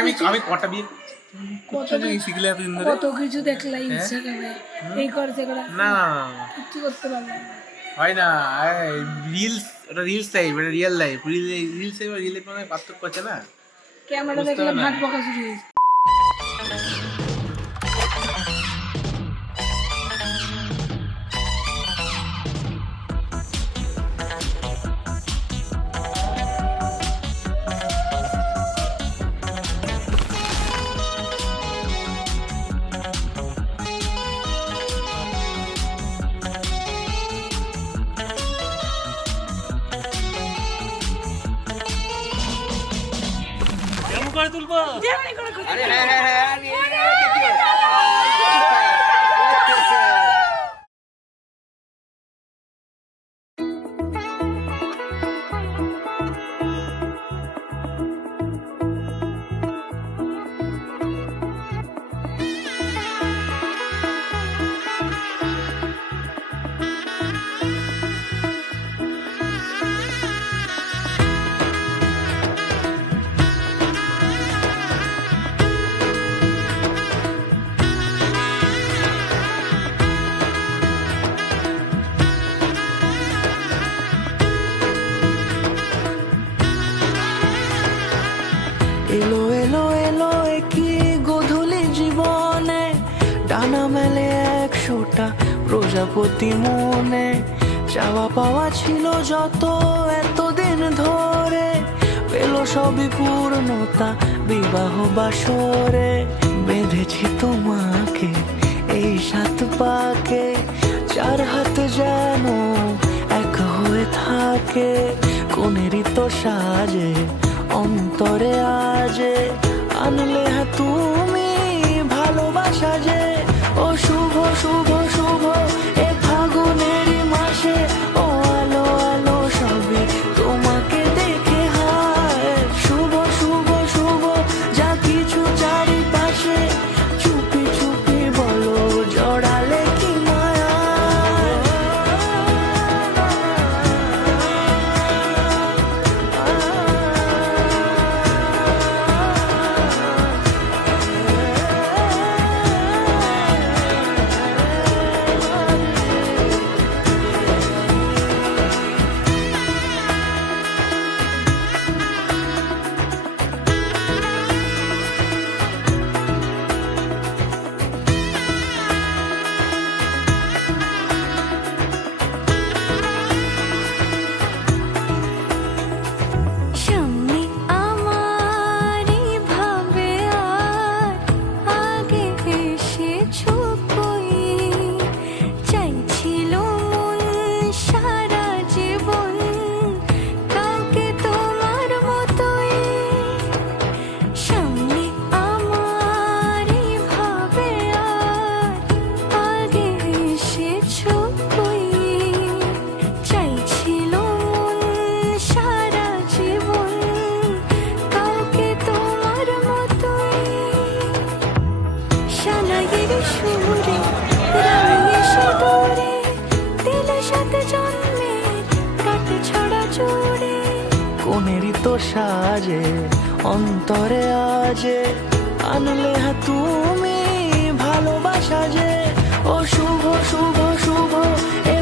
আমি আমি কটা বিয়ে শিখলে এতদিন ধরে কত কিছু দেখলে ইনস্টাগ্রামে এই করতে করে না কিছু করতে পারলাম না। হয় না রিলস, ওটা রিলস টাইপ, এটা রিয়েল লাইফ। রিলস টাইপ আর রিয়েল লাইফ মানে পার্থক্য আছে না। ক্যামেরা দেখলে ভাট বকা শুরু হয়েছে। যেমনি করে খুশি। এলো এলো এলো একই গধূলি জীবনে, ডানা মেলে 100টা প্রজাপতি মনে। চাওয়া পাওয়া ছিল যত এতদিন ধরে, পেল সবই পূর্ণতা বিবাহ বাসরে। বেঁধেছি তোমাকে এই 7 পাকে, 4 হাত যেন এক হয়ে থাকে। কোনেরই তো সাজে অন্তরে আজে, আনলে তুমি ভালোবাসা যে। ও শুভ শুভ শুভ এ ফাগুনেরই মাসে, ও আলো আলো সবে তোমাকে দেখে হায়। শুভ শুভ শুভ যা কিছু চারিপাশে, চুপি চুপি বলো জড়ালে কি মায়া। সামনে আমারই ভাবে আর আগে এসেছো কই, চাইছিল মন সারা জীবন কাউকে তোমার মতোই। সামনে আমারই ভাবে আর আগে এসেছো কই, চাইছিল মন সারা জীবন কাউকে তোমার মতোই। শালাইয়ের সুরে রাঙিয়ে সিঁদুরে দিলে 7 জন্মে কাট ছড়া জোড়ে। কোনেরই তো সাজে অন্তরে আজে, আনলে তুমি ভালোবাসা যে। ও শুভ শুভ শুভ এ